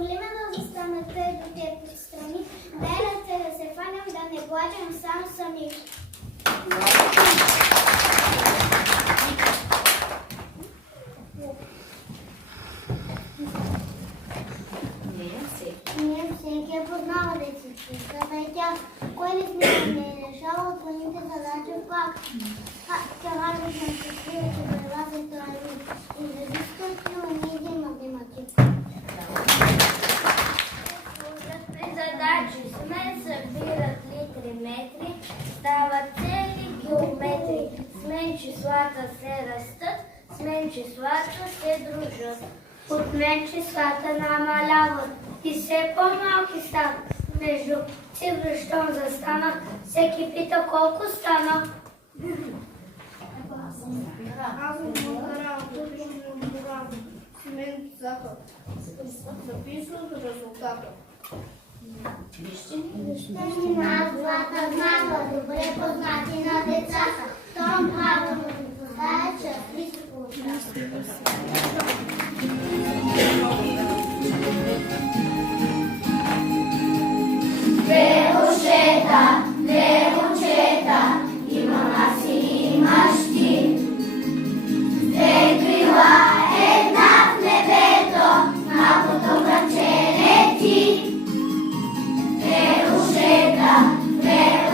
позволиме да застанат те до тия страни, дайте да се фанем, да не плачем само сами. Не всеки я познава децицата и тя, кой не сме не е решава от своите задачи как. Тя важно съм се скрива, че прилаза и това и разискването не един математик. При задачи с мен събират литри, метри, стават цели геометри. С мен числата се растат, с мен числата се дружат. От мен числата намаляват и все по-малки стават. Между цифри, щом застана, всеки пита колко стана. Аз съм благодарал, тук ще ми отборам. С мен писаха. Записват резултата. Същина злата знаква, добре познати на децата. Том правилно ви поставя, че се получава. Две очета, имам аз и имаш ти. Две крила, една в небето, малкото връче лети. Две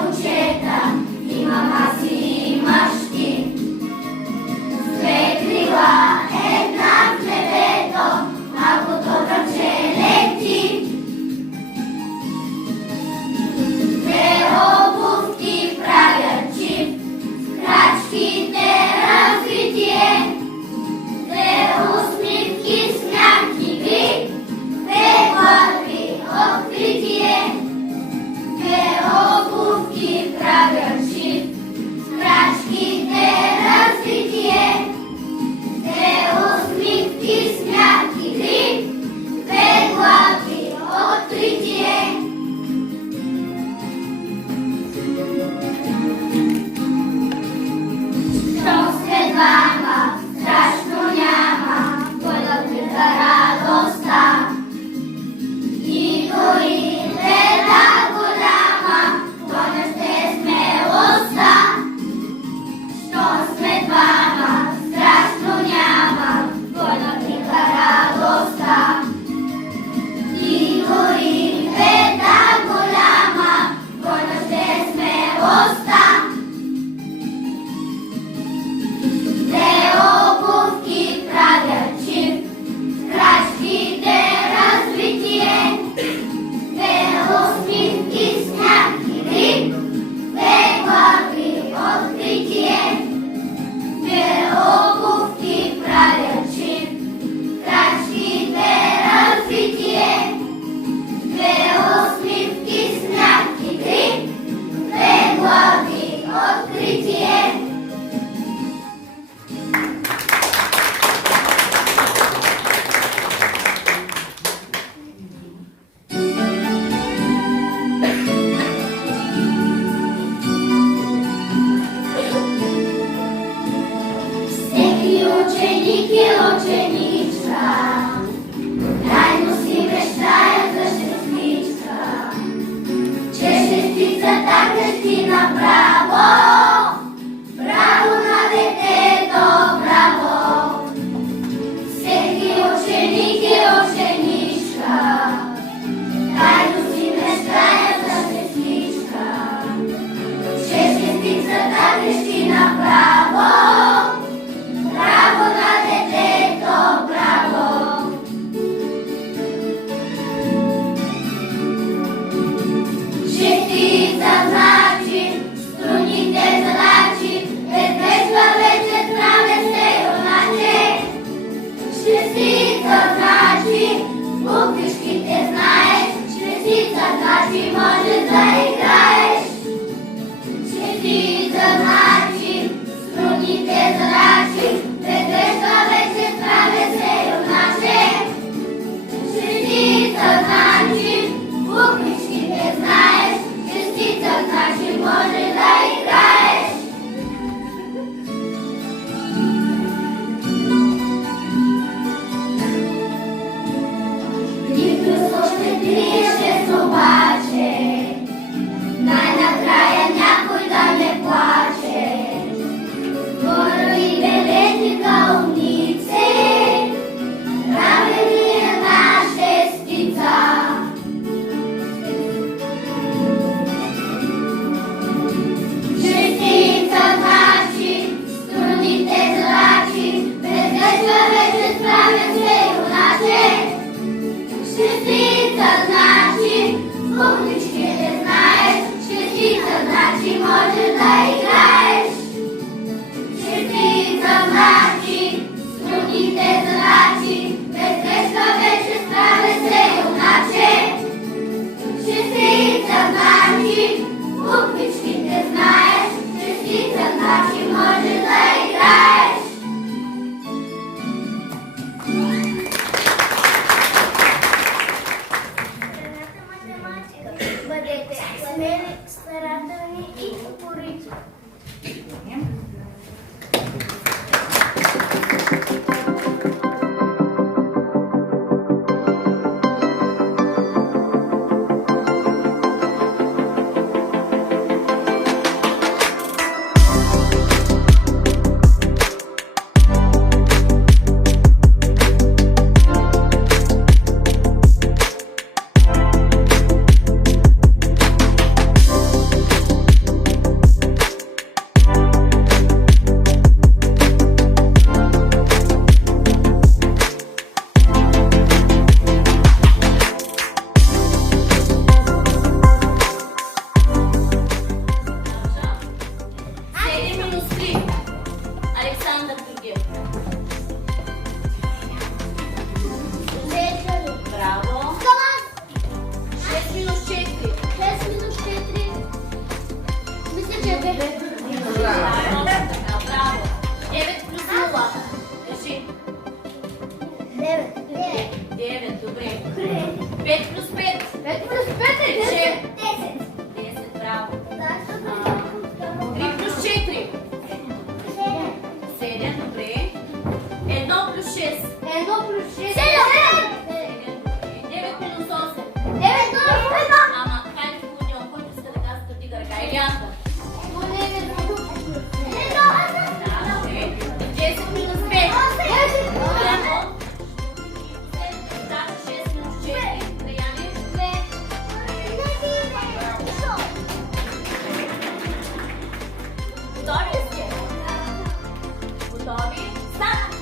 очета, имам аз и имаш ти. Две крила, една в небето, малкото връче лети. Две обувки правят чип, крачките развитие. Две усмивки, смях и гриб, две глави откритие. Две обувки правят чип, крачките развитие. Две усмивки, смях и гриб, две глави откритие. Щом сте двама, страшно няма, кой да вика радостта. И дори беда голяма, кой да ще смелостта. Щом сме двама, страшно няма, кой да вика радостта. И дори беда голяма, кой да ще смелостта. Две обувки правят чип, крачките развитие. Две усмивки, смях и гриб, две глави откритие. Две обувки правят чип, крачките развитие. Две усмивки, смях и гриб, две глави откритие. Всеки ученик и ученичка тайно си мечтаят за шестичка, че шестицата крещи направо. Браво на детето, браво! Всеки ученик и ученичка тайно си мечтаят за шестичка, че шестицата крещи направо. Браво на детето, браво! Шестица значи, струните задачи, веднъж вече здраве се юначе. Шестица значи, буквичките знаеш, шестица значи може да играеш. Шестица значи, струните задачи, веднъж вече здраве се юначе. Шестица значи, буквичките знаеш, шестица значи може да играеш. Нито Шестиця значить, буквички не знаєш, шестиця значить, може заіграєш. Шестиця значить, скрутіте задачі, без кешка вече справиться юначе. Шестиця значить, буквички не знаєш, шестиця значить, може заіграєш. Бъдете смели, старателни и упорити. Александър Георгиев. Браво. 6 минус 4. 6 минус 4. Мисля, че е 5. Браво. 9 плюс 0. Кажи. 9. 9, добре. 5 плюс 5. 5 плюс 5 е 10. 10, браво. 3 3 плюс 4. 7, добре. 1 плюс 6. 1 плюс 6 7, 7. добре. 9 минус 8. 9 плюс Ама, хайде по него, който иска да казва, да дига ръка. Или аз да. 10 минус 5. Браво. 6 минус 4. Траяне. Готови ли сте? Готови? Старт!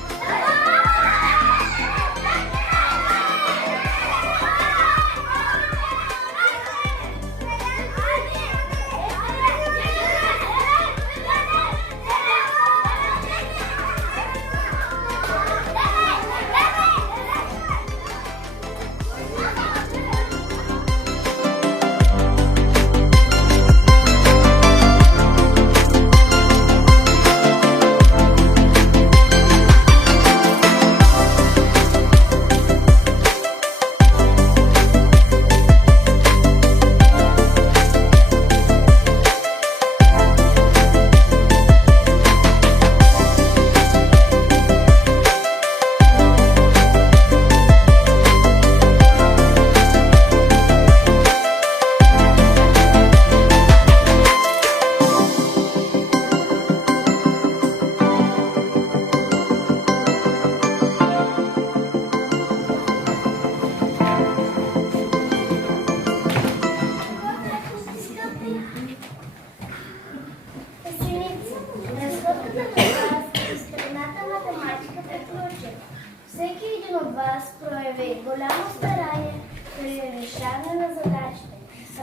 Всеки един от вас прояви голямо старание при решаване на задачите.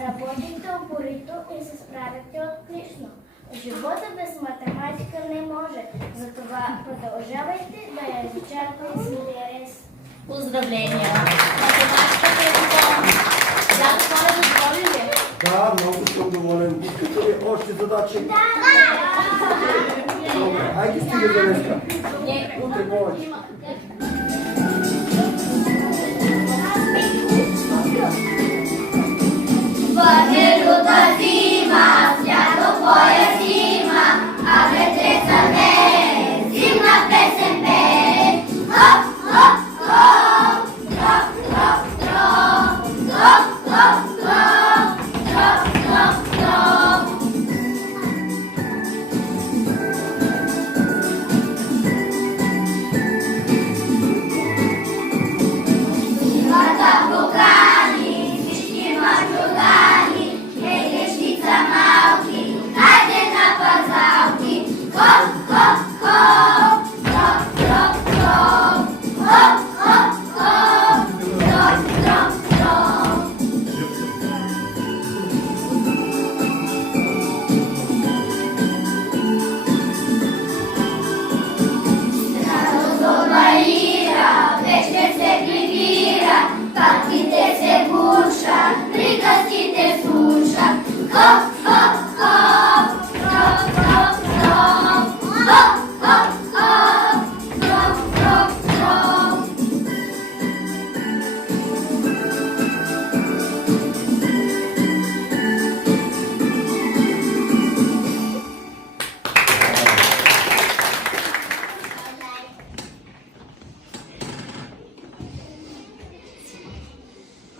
Работите упорито и се справяте отлично. Живота без математика не може, затова продължавайте да я изучавате с интерес. Поздравления! Математиката е диплом. Да, Коля, доволен ли? Да, много съм доволен. Искате ли още задачи? Да! Добре, айде стига за днеска. Не. Утре повече. Върнелюта зима, свято твоя зима, а ветреца ме, зимна песен пее. Хоп, хоп, хоп, троп, троп, троп, троп, троп, троп, троп, троп, троп.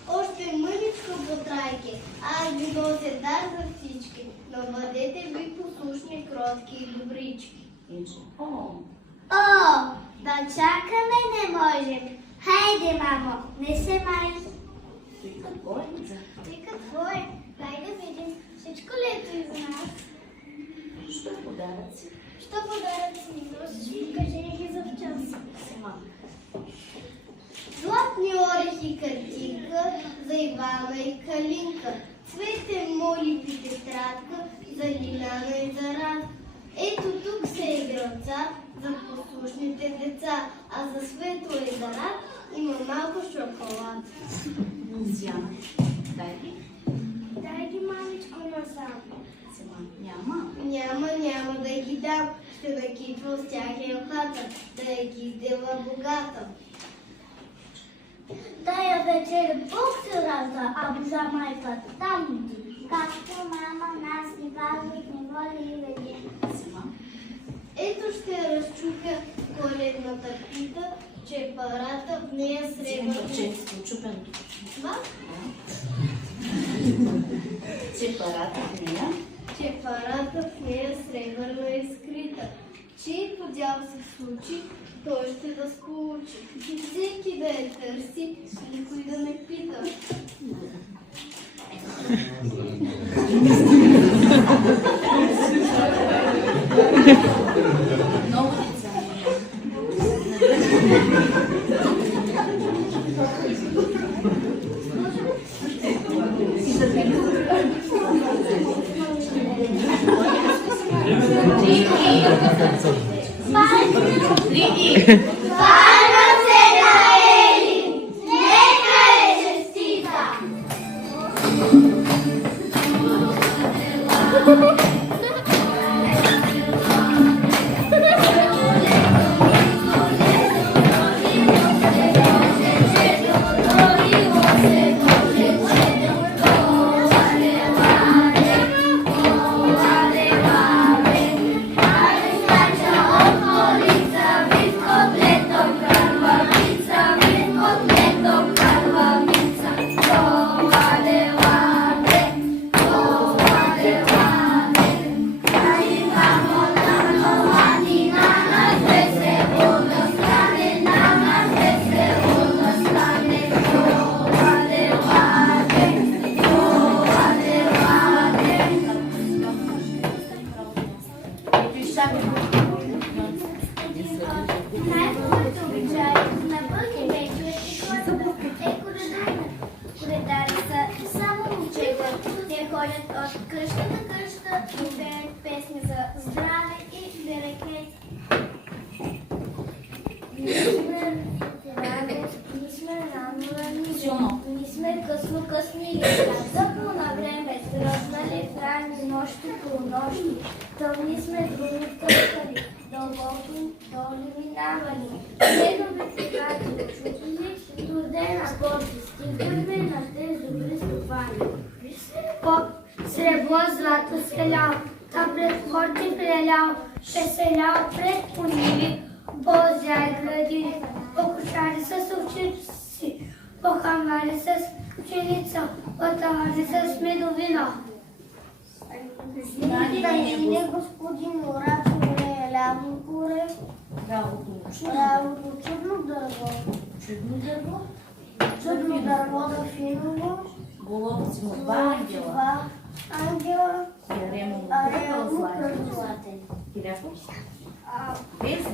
Още мъничко потрайки, аз ви нося дар за всички, но бъдете ви послушни, кротки и добрички. О, да чакаме не можем. Хайде, мамо, не се май. Ти какво е, Лиза? Ти какво е? Дай да видим. Всичко ли ето и за нас? Що е подаръци? Що подаръци ни носиш? Покажи ги за вчас. Сама. Златни орехи картинка за Ивана и Калинка. Цветен молитви тетрадка за Лиляна и за Рад. Ето тук се игралца за послушните деца, а за Светло и за Рад има малко шоколад. Лузяна. Дай ги. Дай ги, мамичко, насам. Сама. Няма. Няма да ги дам, ще накипва с тях елхата, да ги издела богата. Тая вечер Бог се ражда, а за майката там ти. Както мама нас ни пази, ни воли и веди. Сама. Ето ще разчупя коледната пита, че парата в нея сребърна. Че учупеното. Това? Че парата в нея. Че парата в нея сребърна е скрита. Чието дял се случи, той ще да сполучи. Всеки да я търси, никой да не пита. Много деца. Пана се на Ели! Нека е честита! Ходят от къща на къща, пеят песни за здраве и береке. Ние сме рано, ние сме късно, тъпо на време, сръзнали в ранни нощи по нощи. Тъмни сме други тъпкали, дълбоко доли минавали. Неговите хати чудили, трудена горди, стигаме на тези добри стопани. Сребро, злато се лял, та пред хорти прелял, ще се лял пред пониви, Бозя и градини, по кошари с овчици, по хамари с пчелица, по тавари с медовина. Иде господин Орак, море е ляво горе, правото чудно дърво, чудно дърво да финово, Голово си му два ангела. два ангела, Яремо ареално златен. златен. Киряко? Без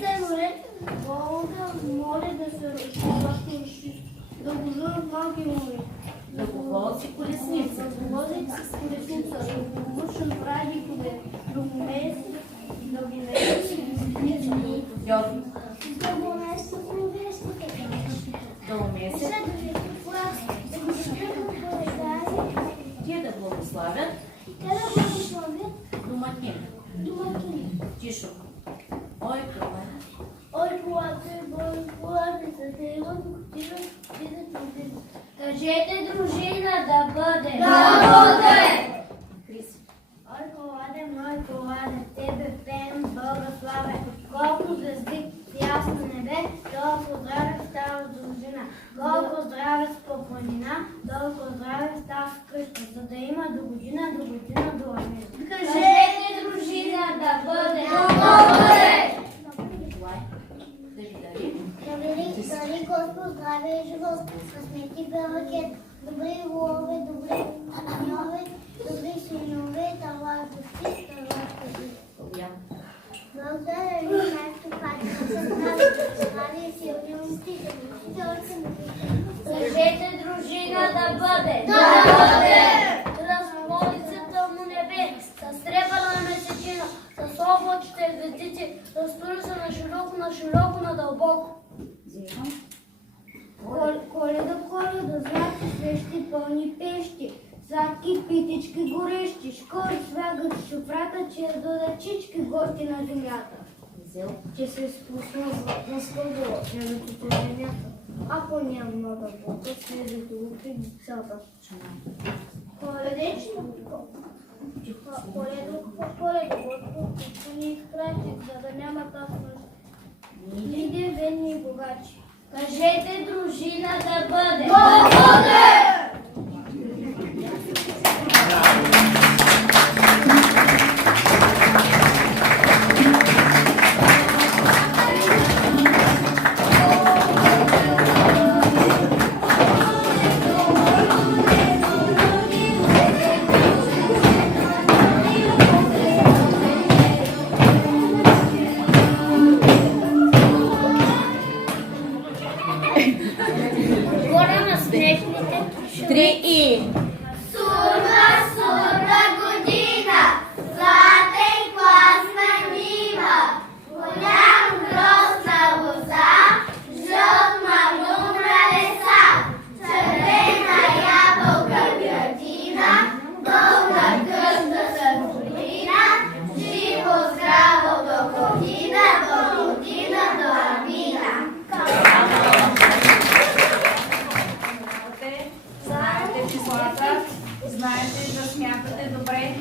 да море, Бога моля да се разширят, да го вземат малки море. Да го вози колесница. Да го вози с колесница, да го мъчен прави коде, да го меси, да го меси, Йоди. да го меси с невестите. Да умеси. Да го благославят. Те да благославят. Кажете дружина да бъде. Крис. Ой, коладе, тебе пеем Богославе, колко звезди в ясно небе, толкова здраве става дружина, колко здраве с планина, толкова здраве става в къща, за да има до година дружина. Кажете дружина да бъде. Дари Господ здраве и живот, късмети белъкет, добри лове, добри коньове, добри синове, талантливи. Благодаря ви, както пак се прави силни умти, Кажете дружина да бъде. Разполицата му небе, с сребърна месечина, с облачите звездици, разтури се на широко, на дълбоко. Коледа, злати свещи, пълни пещи, сладки питички горещи, шкори свягат шофрата, че додачички гости на земята. Че се спусна на скълбо, небето по земята. Ако няма много бока, слезето утре децата. Коледо, Господ, ни изпратих, за да няма тъпност. Лиди, бедни и богачи. Кажете дружина да бъде. Горе на смешните. 3 и. Сурна година, златен класна нима, голям грозна лоза, жълт мамун на леса, червена ябълка градина, дълга къща с година, живо здраво до година, до амина. Знаете числата, знаете да смятате добре,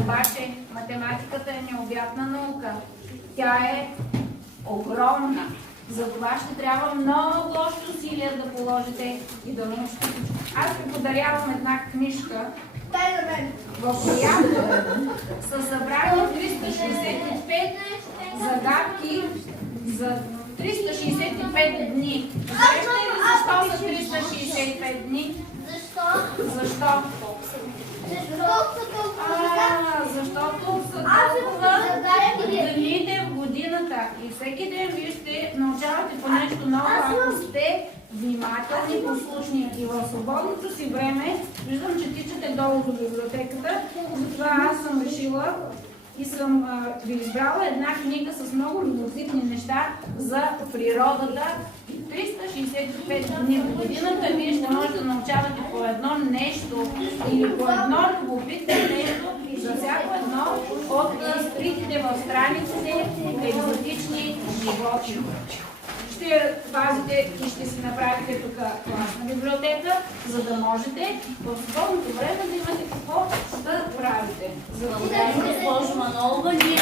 обаче математиката е необятна наука. Тя е огромна. Затова ще трябва много още усилия да положите и да научите. Аз ви подарявам една книжка, в която са събрани 365 загадки за 365 дни. Знаете ли защо са 365 дни? Защо? Защото са толкова дните в годината и всеки ден вие ще научавате по нещо ново, ако сте внимателни и послушни. И в свободното си време, виждам, че тичате долу до библиотеката, затова аз съм решила и съм ви избрала една книга с много любопитни неща за природата. 365 дни в годината вие ще можете да научавате по едно нещо или по едно любопитно нещо за всяко едно от скритите в страниците екзотични животни. Ще пазите и ще си направите тук класна библиотека, за да можете в свободното време да имате какво да правите. Благодаря, госпожо Манолова. Ние